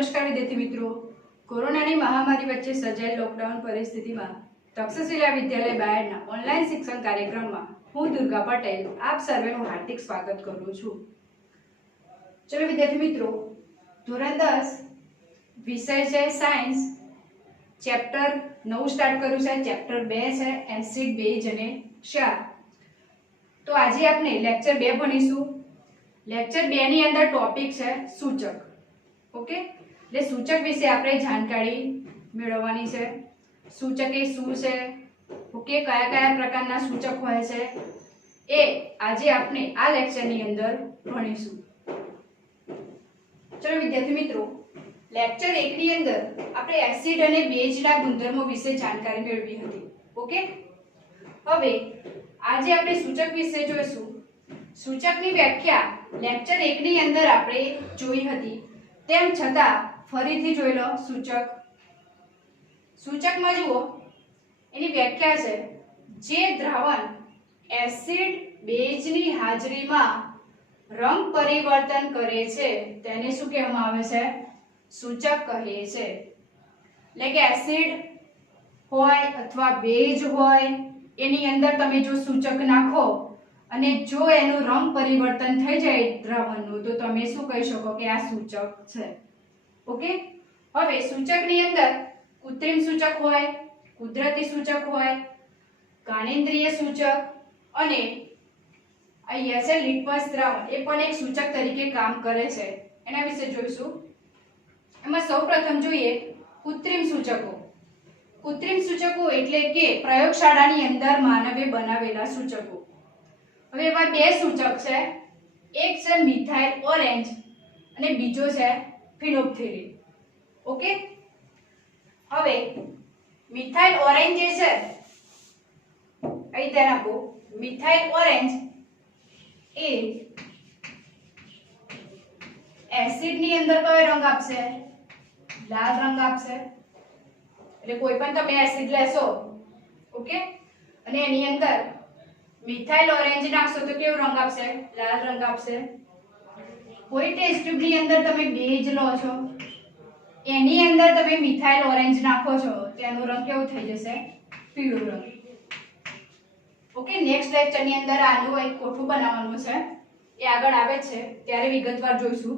નમસ્કાર વિદ્યાર્થી મિત્રો, કોરોનાની મહામારી વચ્ચે સર્જાયેલ લોકડાઉન પરિસ્થિતિમાં તક્ષશિલા વિદ્યાલય બાયડના ઓનલાઈન શિક્ષણ કાર્યક્રમમાં હું દુર્ગા પટેલ આપ સર્વેનું હાર્દિક સ્વાગત કરું છું. ચલો વિદ્યાર્થી મિત્રો, ધોરણ 10 વિષય છે સાયન્સ, ચેપ્ટર 9 સ્ટાર્ટ કર્યું છે. ચેપ્ટર 2 છે એસિડ, બેઝ અને ક્ષાર. તો આજે આપણે લેક્ચર 2 ભણીશું. લેક્ચર 2 ની અંદર ટોપિક છે સૂચક. ઓકે, એટલે સૂચક વિશે આપણે જાણકારી મેળવવાની છે. સૂચક એ શું છે, ઓકે, કયા કયા પ્રકારના સૂચક હોય છે, એ આજે આપણે આ લેક્ચરની અંદર ભણીશું. ચલો વિદ્યાર્થી મિત્રો, લેક્ચર 1 ની અંદર આપણે એસિડ અને બેઝના ગુણધર્મો વિશે જાણકારી મેળવી હતી. ઓકે, હવે આજે આપણે સૂચક વિશે જોઈશું. સૂચકની વ્યાખ્યા લેક્ચર 1 ની અંદર આપણે જોઈ હતી, તેમ છતાં ફરીથી જોઈ લો. સૂચકમાં જુઓ, એની વ્યાખ્યા છે જે દ્રાવણ એસિડ બેઝની હાજરીમાં રંગ પરિવર્તન કરે છે તેને શું કહેવામાં આવે છે? સૂચક કહે છે. એટલે કે એસિડ હોય અથવા બેઝ હોય, એની અંદર તમે જો સૂચક નાખો અને જો એનું રંગ પરિવર્તન થઈ જાય દ્રાવણનું, તો તમે શું કહી શકો કે આ સૂચક છે. ઓકે, હવે સૂચકની અંદર કૃત્રિમ સૂચક હોય, કુદરતી સૂચક હોય, જ્ઞાનેન્દ્રિય સૂચક અને અહીંયા છે લિટમસ દ્રાવણ, એ પણ એક સૂચક તરીકે કામ કરે છે. એના વિશે જોઈશું. એમાં સૌપ્રથમ જોઈએ કૃત્રિમ સૂચકો. કૃત્રિમ સૂચકો એટલે કે પ્રયોગશાળાની અંદર માનવે બનાવેલા સૂચકો. હવે એવા બે સૂચક છે, એક છે મિથાઇલ ઓરેન્જ અને બીજો છે ફિનોપ્થેલિન. ઓકે, હવે મિથાઇલ ઓરેન્જ જે છે, અહીં ધ્યાન આપો, મિથાઇલ ઓરેન્જ એ એસિડ ની અંદર કયો રંગ આપશે? લાલ રંગ આપશે. એટલે કોઈ પણ તમે એસિડ લેશો, ઓકે, અને એની અંદર મિથાઇલ ઓરેન્જ નાખશો તો કેવો રંગ આપશે? લાલ રંગ આપશે. કોઈ ટેસ્ટ ટ્યુબ ની અંદર તમે બેઝ લો છો, એની અંદર તમે મિથાઇલ ઓરેન્જ નાખો છો, તેનો રંગ કેવો થઈ જશે? પીળો રંગ. ઓકે, નેક્સ્ટ લેક્ચર ની અંદર આનું એક કોઠું બનાવવાનું છે, એ આગળ આવે છે ત્યારે વિગતવાર જોઈશું.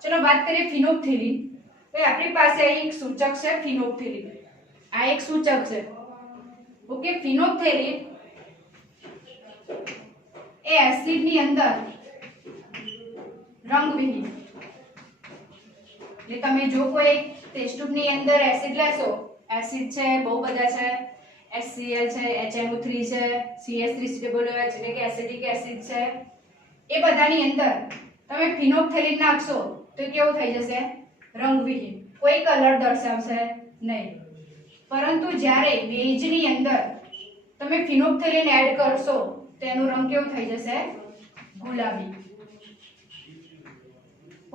ચલો વાત કરીએ ફિનોપ્થેલિન. તો આપણી પાસે એક સૂચક છે ફિનોપ્થેલિન. આ એક સૂચક છે. ઓકે, ફિનોપ્થેલિન એ એસિડ ની અંદર રંગવિહીન, એટલે તમે જો કોઈ ટેસ્ટ ટ્યુબ ની અંદર એસિડ લેશો, એસિડ છે બહુ બધા છે, HCl છે, HNO3 છે, CH3COOH એટલે કે એસિડિક એસિડ છે, એ બધાની અંદર તમે ફિનોપ્થેલિન નાખશો તો કેવું થઈ જશે? રંગવિહીન, કોઈ કલર દર્શાવશે નહીં. પરંતુ જ્યારે બેઝની અંદર તમે ફિનોપ્થેલિન એડ કરશો તેનો રંગ કેવો થઈ જશે? ગુલાબી.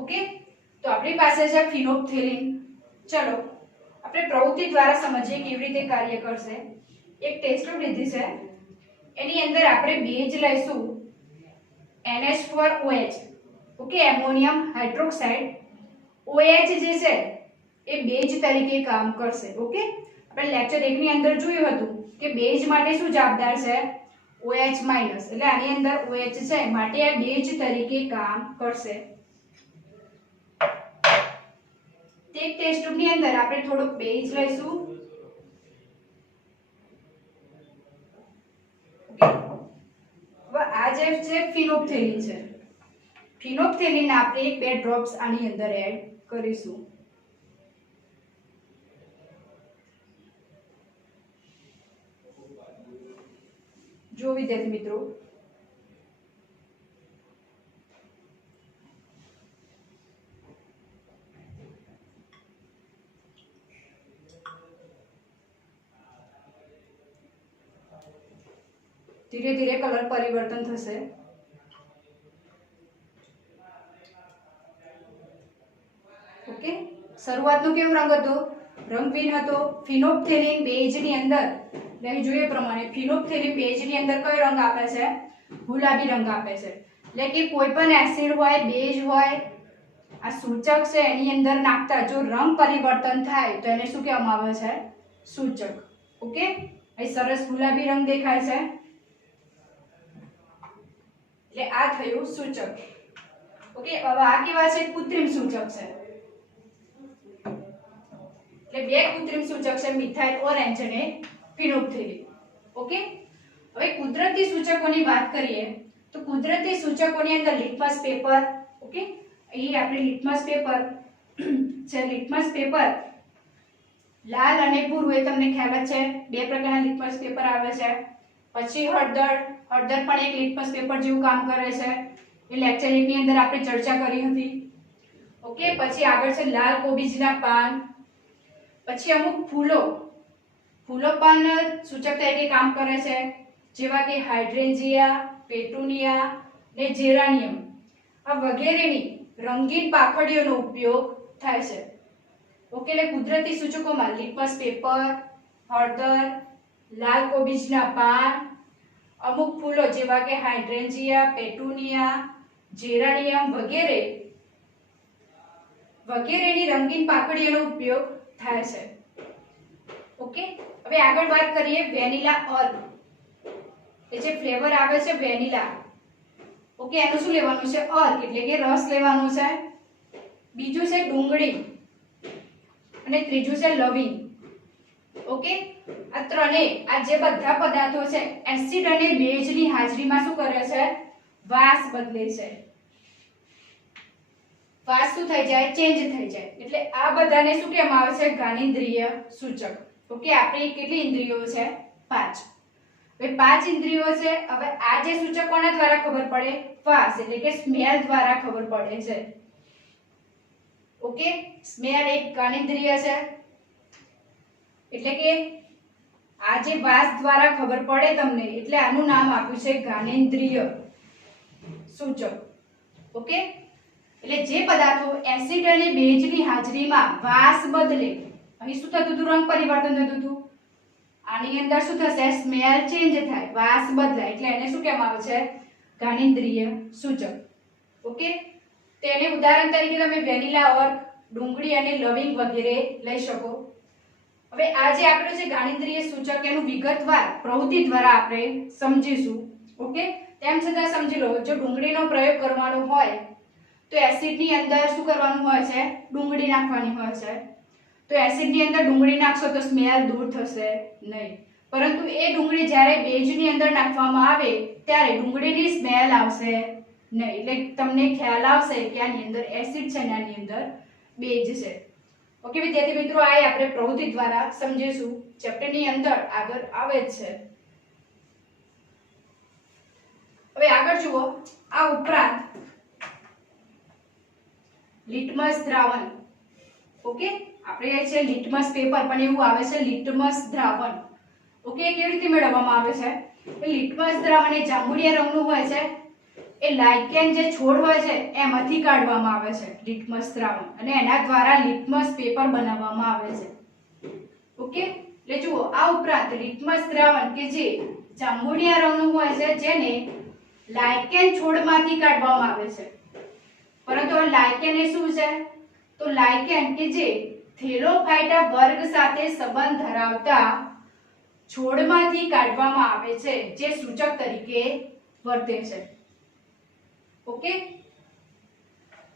ઓકે, તો આપણી પાસે છે ફિનોપ્થેલિન. ચલો આપણે પ્રવૃત્તિ દ્વારા સમજીએ કેવી રીતે કાર્ય કરશે. એક ટેસ્ટ ટ્યુબ લીધી છે, એની અંદર આપણે બેઝ લઈશું NH4OH. Okay, ammonium hydroxide. OH જે છે એ બેઝ તરીકે કામ કરશે. ઓકે, આપણે લેક્ચર 1 ની અંદર જોયું હતું કે બેઝ માટે શું જવાબદાર છે? OH-. એટલે આની અંદર OH છે માટે આ બેઝ તરીકે કામ કરશે. તે ટેસ્ટ ટ્યુબ ની અંદર આપણે થોડુંક બેઝ લઈશું. હવે આ જે છે ફિનોપ્થેલિન છે. ફિનોપ્થેલિન આપણે 1-2 ડ્રોપ્સ આની અંદર એડ કરીશું. જો વિદ્યાર્થી મિત્રો, ધીરે ધીરે કલર પરિવર્તન થશે. ઓકે, શરૂઆતનો કેવો રંગ હતો? રંગહીન હતો. ફિનોપ્થેલિન બેઝની અંદર અહીં જોઈએ પ્રમાણે ફિનોપ્થેલિન બેઝની અંદર કયો રંગ આપે છે? ગુલાબી રંગ આપે છે. એટલે કે કોઈ પણ એસિડ હોય, બેઝ હોય, આ સૂચક છે એની અંદર નાખતા જો રંગ પરિવર્તન થાય તો એને શું કહેવામાં આવે છે? સૂચક. ઓકે, અહીં સરસ ગુલાબી રંગ દેખાય છે એટલે આ થયું સૂચક. ઓકે, હવે આ કેવા છે? કૃત્રિમ સૂચક છે. એટલે બે કૃત્રિમ સૂચક છે, મિથાઇલ ઓરેન્જ અને ફિનોપ્થેલિન. ઓકે, હવે કુદરતી સૂચકોની વાત કરીએ તો કુદરતી સૂચકોની અંદર લિટમસ પેપર. ઓકે, અહીં આપણે લિટમસ પેપર છે. લિટમસ પેપર લાલ અને ભૂરું એ તમને ખ્યાલ જ છે, બે પ્રકારના લિટમસ પેપર આવે છે. પછી હળદર. હળદર પણ એક લિટમસ પેપર જેવું કામ કરે છે, એ લેક્ચર 1 ની અંદર આપણે ચર્ચા કરી હતી. ઓકે, પછી આગળ છે લાલ કોબીજના પાન. પછી અમુક ફૂલો. ફૂલો પણ સૂચક તરીકે કામ કરે છે, જેવા કે હાઇડ્રેન્જિયા, પેટુનિયા ને જેરાનિયમ આ વગેરેની રંગીન પાખડીઓનો ઉપયોગ થાય છે. ઓકે, એટલે કુદરતી સૂચકોમાં લિટમસ પેપર, હળદર, લાલ કોબીજના પાન, અમુક ફૂલો જેવા કે હાઇડ્રેન્જિયા, પેટુનિયા, જેરાનિયમ વગેરેની રંગીન પાકડીઓનો ઉપયોગ થાય છે. ઓકે, હવે આગળ વાત કરીએ વેનીલા અર્ક. એ જે ફ્લેવર આવે છે વેનીલા. ઓકે, એનું શું લેવાનું છે? અર્ક એટલે કે રસ લેવાનું છે. બીજું છે ડુંગળી અને ત્રીજું છે લવિંગ. ઓકે, આ ત્રણેય આ જે બધા પદાર્થો છે એસિડ અને બેઝની હાજરીમાં શું કરે છે? વાસ બદલે છે. વાસ શું થઈ જાય? ચેન્જ થઈ જાય. એટલે આ બધાને શું કહેવામાં આવે છે? જ્ઞાનેન્દ્રિય સૂચક. ઓકે, આપણી કેટલી ઇન્દ્રિયો છે? 5. હવે 5 ઇન્દ્રિયો છે. હવે આ જે સૂચક કોના દ્વારા ખબર પડે? વાસ એટલે કે સ્મેલ દ્વારા ખબર પડે છે. ઓકે, સ્મેલ એક જ્ઞાનેન્દ્રિય છે એટલે કે આ જે વાસ દ્વારા ખબર પડે તમને એટલે આનું નામ આપ્યું છે જ્ઞાનેન્દ્રિય સૂચક. ઓકે, એટલે જે પદાર્થો એસિડ અને બેઝની હાજરીમાં વાસ બદલે, અહીં શું થતું હતું? રંગ પરિવર્તન થતું હતું. આની અંદર શું થશે? સ્મેલ ચેન્જ થાય, વાસ બદલાય એટલે એને શું કહેવામાં આવે છે? જ્ઞાનેન્દ્રિય સૂચક. ઓકે, તેને ઉદાહરણ તરીકે તમે વેનીલા અર્ક, ડુંગળી અને લવિંગ વગેરે લઈ શકો. હવે આ જે આપણું છે જ્ઞાનેન્દ્રિય સૂચક એનું વિગતવાર પ્રવૃત્તિ દ્વારા આપણે સમજીશું. ઓકે, તેમ છતાં સમજી લો, જો ડુંગળીનો પ્રયોગ કરવાનો હોય તો એસિડની અંદર શું કરવાનું હોય છે? ડુંગળી નાખવાની હોય છે. તો એસિડની અંદર ડુંગળી નાખશો તો સ્મેલ દૂર થશે નહીં, પરંતુ એ ડુંગળી જ્યારે બેઝની અંદર નાખવામાં આવે ત્યારે ડુંગળીની સ્મેલ આવશે નહીં. એટલે તમને ખ્યાલ આવશે કે આની અંદર એસિડ છે અને આની અંદર બેઝ છે. ઓકે વિદ્યાર્થી મિત્રો, આ આપણે પ્રવૃત્તિ દ્વારા સમજીશું. ચેપ્ટરની અંદર આગળ આવે જ છે. હવે આગળ જુઓ, આ ઉપરાંત લિટમસ દ્રાવણ. ઓકે, આપણે છે લિટમસ પેપર પણ એવું આવે છે લિટમસ દ્રાવણ. ઓકે, કેવી રીતે મેળવવામાં આવે છે? લિટમસ દ્રાવણ એ જાંબુડિયા રંગનું હોય છે. એ લાઇકેન જે છોડ હોય છે એમાંથી કાઢવામાં આવે છે લિટમસ દ્રાવણ, અને એના દ્વારા લિટમસ પેપર બનાવવામાં આવે છે. ઓકે, એટલે જુઓ, આ ઉપરાંત લિટમસ દ્રાવણ કે જે જાંબુડિયા રંગનું હોય છે જેને લાઇકેન છોડમાંથી કાઢવામાં આવે છે. પરંતુ લાઇકેન એ શું છે? તો લાઇકેન કે જે થેલોફાઇટા વર્ગ સાથે સંબંધ ધરાવતા છોડમાંથી કાઢવામાં આવે છે, જે સૂચક તરીકે વર્તે છે. ઓકે,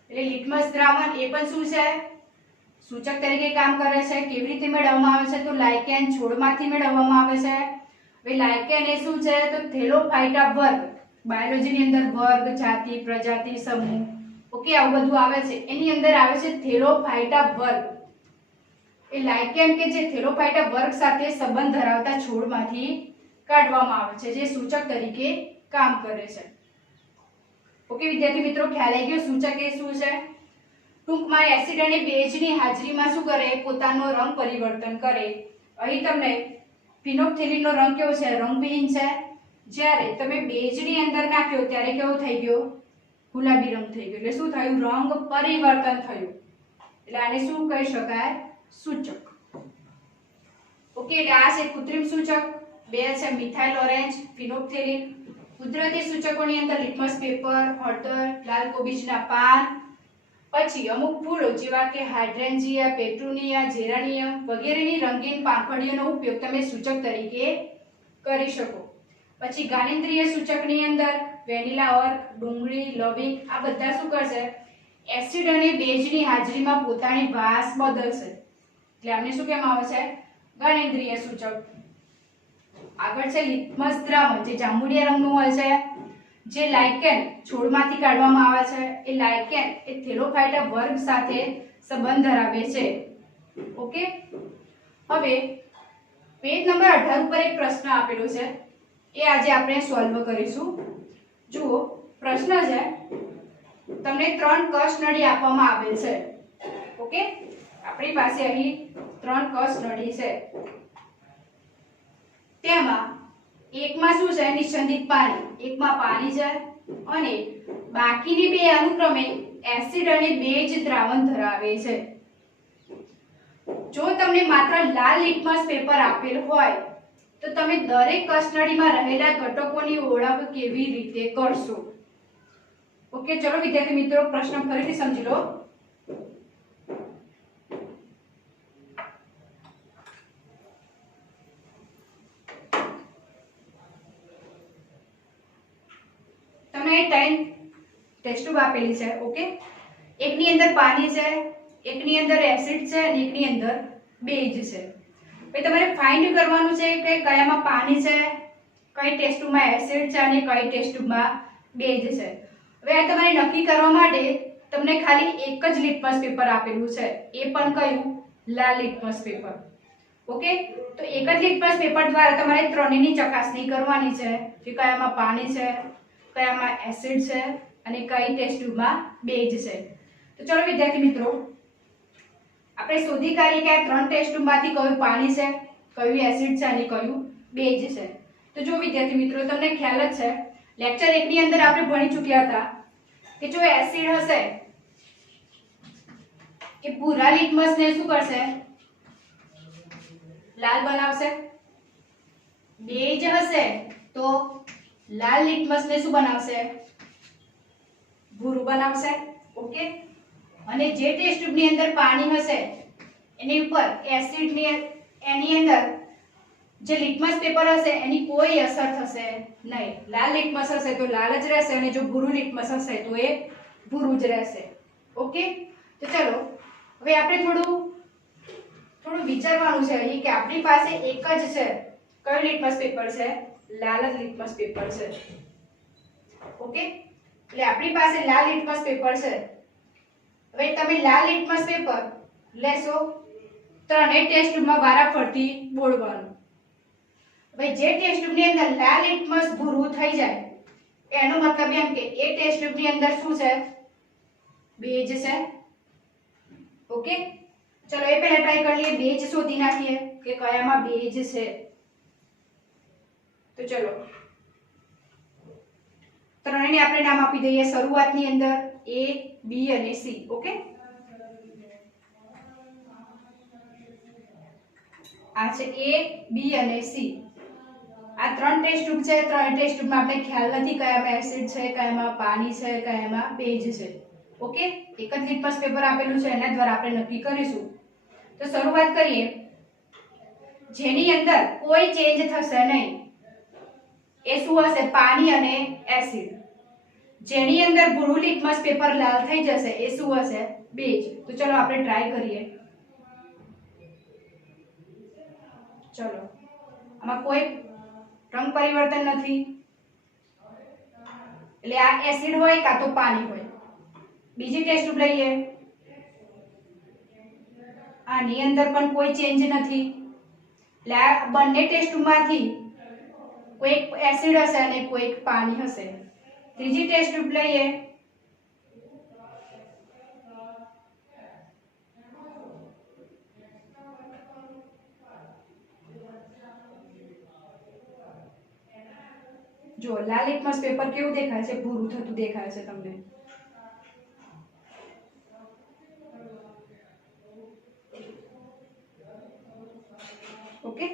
એટલે લિટમસ દ્રાવણ એ પણ શું છે? સૂચક તરીકે કામ કરે છે. કેવી રીતે મેળવવામાં આવે છે? તો લાઇકેન છોડમાંથી મેળવવામાં આવે છે. હવે લાઇકેન એ શું છે? તો થેલોફાઇટા વર્ગ, બાયોલોજીની અંદર વર્ગ, જાતિ, પ્રજાતિ, સમૂહ, ઓકે, આવું બધું આવે છે. એની અંદર આવે છે થેલોફાઇટા વર્ગ. એ લાઇકેન કે જે થેલોફાઇટા વર્ગ સાથે સંબંધ ધરાવતા છોડમાંથી કાઢવામાં આવે છે, જે સૂચક તરીકે કામ કરે છે. ઓકે વિદ્યાર્થી મિત્રો, ખ્યાલ આવી ગયો સૂચક એ શું છે? ટૂંકમાં એસિડ અને બેઝની હાજરીમાં શું કરે? પોતાનો રંગ પરિવર્તન કરે. અહીં તમને ફિનોપ્થેલિનનો રંગ કેવો છે? રંગવિહીન છે. જ્યારે તમે બેઝની અંદર નાખ્યો ત્યારે કેવો થઈ ગયો? ગુલાબી રંગ થઈ ગયો. એટલે શું થયું? રંગ પરિવર્તન થયું. એટલે આને શું કહી શકાય? સૂચક. ઓકે, એટલે આ છે કૃત્રિમ સૂચક. બે છે મિથાઇલ ઓરેન્જ, ફિનોપ્થેલિન. કુદરતી સૂચકોની અંદર લિટમસ પેપર, હળદર, લાલ કોબીજના પાન, પછી અમુક ફૂલો જેવા કે હાઇડ્રેન્જિયા, પેટ્રુનિયા, જેરાનિયમ વગેરેની રંગીન પાંખડીઓનો ઉપયોગ તમે સૂચક તરીકે કરી શકો. પછી જ્ઞાનેન્દ્રિય સૂચકની અંદર વેનિલા અર્ક, ડુંગળી, લવિંગ આ બધા શું કરશે? એસિડ અને બેઝની હાજરીમાં પોતાની વાસ બદલશે. એટલે આને શું કહેવામાં આવે છે? જ્ઞાનેન્દ્રિય સૂચક. આગળ છે લિટમસ દ્રાવણ, જે જાંબુડિયા રંગનું હોય છે, જે લાઇકેન છોડમાંથી કાઢવામાં આવે છે. એ લાઇકેન એ થેલોફાઇટા વર્ગ સાથે સંબંધ ધરાવે છે. ઓકે, હવે પેજ નંબર 18 ઉપર એક પ્રશ્ન આપેલો છે, એ આજે આપણે સોલ્વ કરીશું. જુઓ પ્રશ્ન છે, તમને 3 કસનળી આપવામાં આવેલ છે. ઓકે, આપણી પાસે અહીં 3 કસનળી છે. તેમાં એકમાં શું છે? નિસ્યંદિત પાણી. એકમાં પાણી છે અને બાકીની બે અનુક્રમે એસિડ અને બેઝ દ્રાવણ ધરાવે છે. જો તમને માત્ર લાલ લિટમસ પેપર આપેલ હોય તો તમે દરેક કસનળીમાં રહેલા ઘટકોની ઓળખ કેવી રીતે કરશો? ઓકે, ચલો વિદ્યાર્થી મિત્રો પ્રશ્ન ફરીથી સમજી લો. તમને 10 ટેસ્ટ ટ્યુબ આપેલી છે. ઓકે, એકની અંદર પાણી છે, એકની અંદર એસિડ છે અને એકની અંદર બેઝ છે. હવે તમારે ફાઇન્ડ કરવાનું છે કે કયામાં પાણી છે, કઈ ટેસ્ટ ટ્યુબમાં એસિડ છે અને કઈ ટેસ્ટ ટ્યુબમાં બેઝ છે. હવે આ તમારે નક્કી કરવા માટે તમને ખાલી એક જ લિટમસ પેપર આપેલું છે, એ પણ કયું? લાલ લિટમસ પેપર. ઓકે, તો એક જ લિટમસ પેપર દ્વારા તમારે ત્રણેયની ચકાસણી કરવાની છે કે કયામાં પાણી છે, કયામાં એસિડ છે અને કઈ ટેસ્ટ ટ્યુબમાં બેઝ છે. તો ચલો વિદ્યાર્થી મિત્રો આપણે શોધી કાઢીએ કે આ 3 ટેસ્ટ ટ્યુબમાંથી કયું પાણી છે, કયું એસિડ છે અને કયું બેઝ છે. તો જો વિદ્યાર્થી મિત્રો તમને ખ્યાલ જ છે, લેક્ચર 1 ની અંદર આપણે ભણી ચૂક્યા હતા કે જો એસિડ હશે એ ભૂરા લિટમસને શું કરશે? લાલ બનાવશે. બેઝ હશે તો લાલ લિટમસને શું બનાવશે? ભૂરું બનાવશે. ઓકે, અને જે ટેસ્ટ ટ્યુબની અંદર પાણી હશે એની ઉપર એસિડની એની અંદર જે લિટમસ પેપર હશે એની કોઈ અસર થશે નહીં. લાલ લિટમસ હશે તો લાલ જ રહેશે અને જો ભૂરું લિટમસ હશે તો એ ભૂરું જ રહેશે. ઓકે, તો ચલો હવે આપણે થોડું વિચારવાનું છે અહીં કે આપણી પાસે એક જ છે. કયું લિટમસ પેપર છે? લાલ જ લિટમસ પેપર છે. ઓકે, એટલે આપણી પાસે લાલ લિટમસ પેપર છે. હવે તમે લાલ લિટમસ પેપર લેશો, ત્રણેય ટેસ્ટ ટ્યુબમાં વારાફરતી બોળવાનું. હવે જે ટેસ્ટ ટ્યુબની અંદર લાલ લિટમસ ભૂરું થઈ જાય એનો મતલબ એમ કે એ ટેસ્ટ ટ્યુબની અંદર શું છે? બેઝ છે. ઓકે, ચલો એ પહેલા ટ્રાય કરી લઈએ, બેઝ શોધી નાખીએ કે કયામાં બેઝ છે. તો ચલો ત્રણેયને આપણે નામ આપી દઈએ શરૂઆતની અંદર A, B અને C. ઓકે, આ છે A, B અને C. આ 3 ટેસ્ટ ટ્યુબ છે. 3 ટેસ્ટ ટ્યુબમાં આપણે ખ્યાલ નથી કયામાં એસિડ છે, કયામાં પાણી છે, કયામાં બેઝ છે. ઓકે, એક જ લિટમસ પેપર આપેલું છે એના દ્વારા આપણે નક્કી કરીશું. તો શરૂઆત કરીએ. જેની અંદર કોઈ ચેન્જ થશે નહીં એ શું હશે? પાણી અને એસિડ. જેની અંદર ભૂરું લિટમસ પેપર લાલ થઈ જશે એ શું હશે? બેઝ. તો ચલો આપણે ટ્રાય કરીએ. ચલો આમાં કોઈ રંગ પરિવર્તન નથી એટલે આ એસિડ હોય કાં તો પાણી હોય. બીજી ટેસ્ટ ટ્યુબ લઈએ. આની અંદર પણ કોઈ ચેન્જ નથી એટલે આ બંને ટેસ્ટ ટ્યુબમાંથી કોઈ એસિડ હશે અને કોઈ પાણી હશે. ત્રીજી ટેસ્ટ ટ્યુબ લઈએ. જો લાલ લિટમસ પેપર કેવું દેખાય છે? ભૂરું થતું દેખાય છે તમને. ઓકે,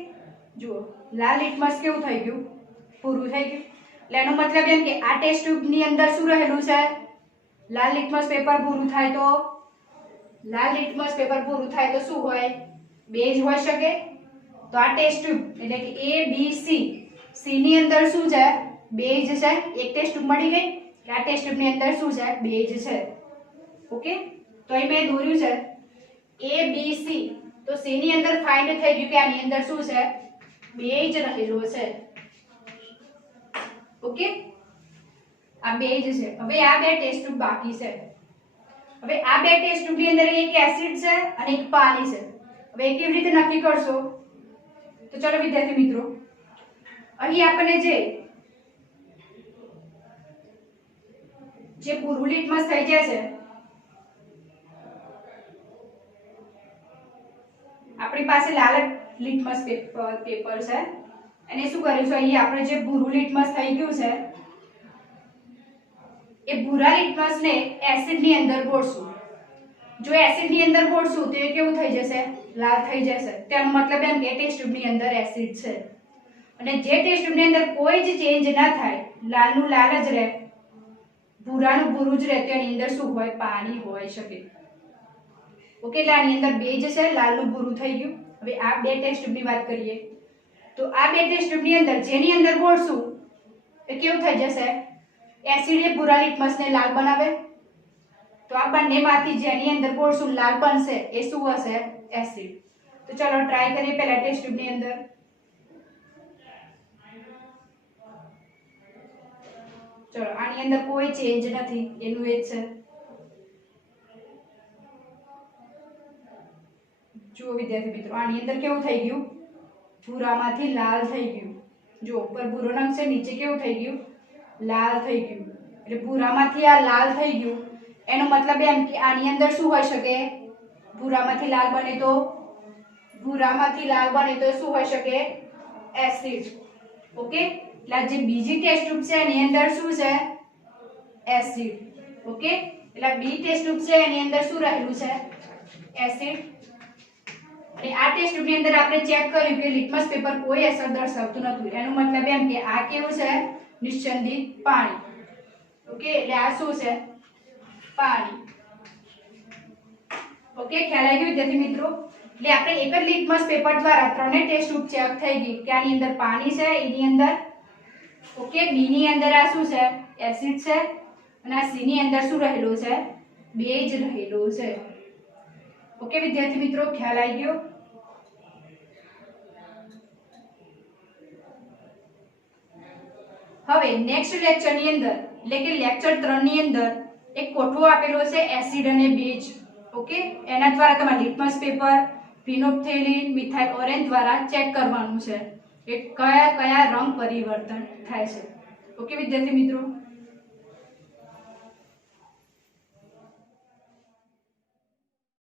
જુઓ લાલ લિટમસ કેવું થઈ ગયું? ભૂરું થઈ ગયું. એટલે એનો મતલબ એમ કે આ ટેસ્ટ ટ્યુબ ની અંદર શું રહેલું છે? લાલ લિટમસ પેપર ભૂરું થાય તો શું હોય? બેઝ હોઈ શકે. તો આ ટેસ્ટ ટ્યુબ એટલે કે A B C ની અંદર શું છે? બેઝ છે. એક ટેસ્ટ ટ્યુબ મળી ગઈ કે આ ટેસ્ટ ટ્યુબ ની અંદર શું છે? બેઝ છે. ઓકે, તો અહીં મેં દોર્યું છે A B C. તો C ની અંદર ફાઇન્ડ થઈ ગયું કે આની અંદર શું છે? બેઝ રહેલો છે. ઓકે, આ બેઝ છે. હવે આ બે ટેસ્ટ ટ્યુબ બાકી છે. હવે આ બે ટેસ્ટ ટ્યુબ ની અંદર એક એસિડ છે અને એક પાણી છે. હવે કેવી રીતે નક્કી કરશો? તો ચલો વિદ્યાર્થી મિત્રો, અહીં આપણે જે ભૂરું લિટમસ થઈ જાય છે, આપણી પાસે લાલ લિટમસ પેપર છે અને શું કરીશું? અહીં આપણે જે ભૂરું લિટમસ થઈ ગયું છે એ ભૂરા લિટમસને એસિડ ની અંદર બોળશું. જો એસિડ ની અંદર બોળશું તો એ કેવું થઈ જશે? લાલ થઈ જશે. તેનો મતલબ એમ કે ટેસ્ટ ટ્યુબ ની અંદર એસિડ છે. અને જે ટેસ્ટ ટ્યુબ ની અંદર કોઈ જ ચેન્જ ના થાય, લાલનું લાલ જ રહે, ભૂરાનું ભૂરું જ રહે, તેની અંદર શું હોય? પાણી હોઈ શકે. ઓકે, એટલે આની અંદર બેઝ છે, લાલનું ભૂરું થઈ ગયું. હવે આ બે ટેસ્ટ ટ્યુબ ની વાત કરીએ તો આ બે ટેસ્ટ ટ્યુબ ની અંદર જેની અંદર બોળશું એ કેવું થઈ જશે? એસિડ એ ભૂરા લિટમસને લાલ બનાવે. તો આ બંનેમાંથી જેની અંદર બોળશું લાલ બનશે એ શું હશે? એસિડ. તો ચલો ટ્રાય કરીએ પહેલા ટેસ્ટ ટ્યુબ ની અંદર. ચલો, આની અંદર કોઈ ચેન્જ નથી, એનું એ જ છે. જુઓ વિદ્યાર્થી મિત્રો, આની અંદર કેવું થઈ ગયું? ભૂરામાંથી લાલ થઈ ગયું. જો ઉપર ભૂરો રંગ છે, નીચે કેવું થઈ ગયું? લાલ થઈ ગયું. એટલે ભૂરામાંથી આ લાલ થઈ ગયું એનો મતલબ એમ કે આની અંદર શું હોઈ શકે? ભૂરામાંથી લાલ બને તો શું હોઈ શકે? એસિડ. ઓકે, એટલે જે બીજી ટેસ્ટ ટ્યુબ છે એની અંદર શું છે? એસિડ. ઓકે, એટલે બી ટેસ્ટ ટ્યુબ છે એની અંદર શું રહેલું છે? એસિડ. અને આ ટેસ્ટ ટ્યુબ ની અંદર આપણે ચેક કર્યું કે લિટમસ પેપર કોઈ અસર દર્શાવતું નથી. એનો મતલબ એમ કે આ કેવું છે? નિશ્ચંદિત પાણી. ઓકે, એટલે આ શું છે? પાણી. ઓકે, ખ્યાલ આવી ગયો વિદ્યાર્થી મિત્રો? એટલે આપણે એક જ લિટમસ પેપર દ્વારા ત્રણેય ટેસ્ટ ટ્યુબ ચેક થઈ ગઈ કે આની અંદર પાણી છે, એની અંદર ઓકે, બી ની અંદર આ શું છે? એસિડ છે. અને આ સી ની અંદર શું રહેલું છે? બેઝ રહેલું છે. ઓકે વિદ્યાર્થી મિત્રો, ખ્યાલ આવી ગયો? હવે નેક્સ્ટ લેક્ચર ની અંદર એટલે કે લેક્ચર 3 ની અંદર એક કોઠો આપેલો છે એસિડ અને બેઝ. ઓકે, એના દ્વારા તમારે litmus paper, phenolphthalein, methyl orange દ્વારા ચેક કરવાનું છે કે કયા કયા રંગ પરિવર્તન થાય છે. ઓકે વિદ્યાર્થી મિત્રો.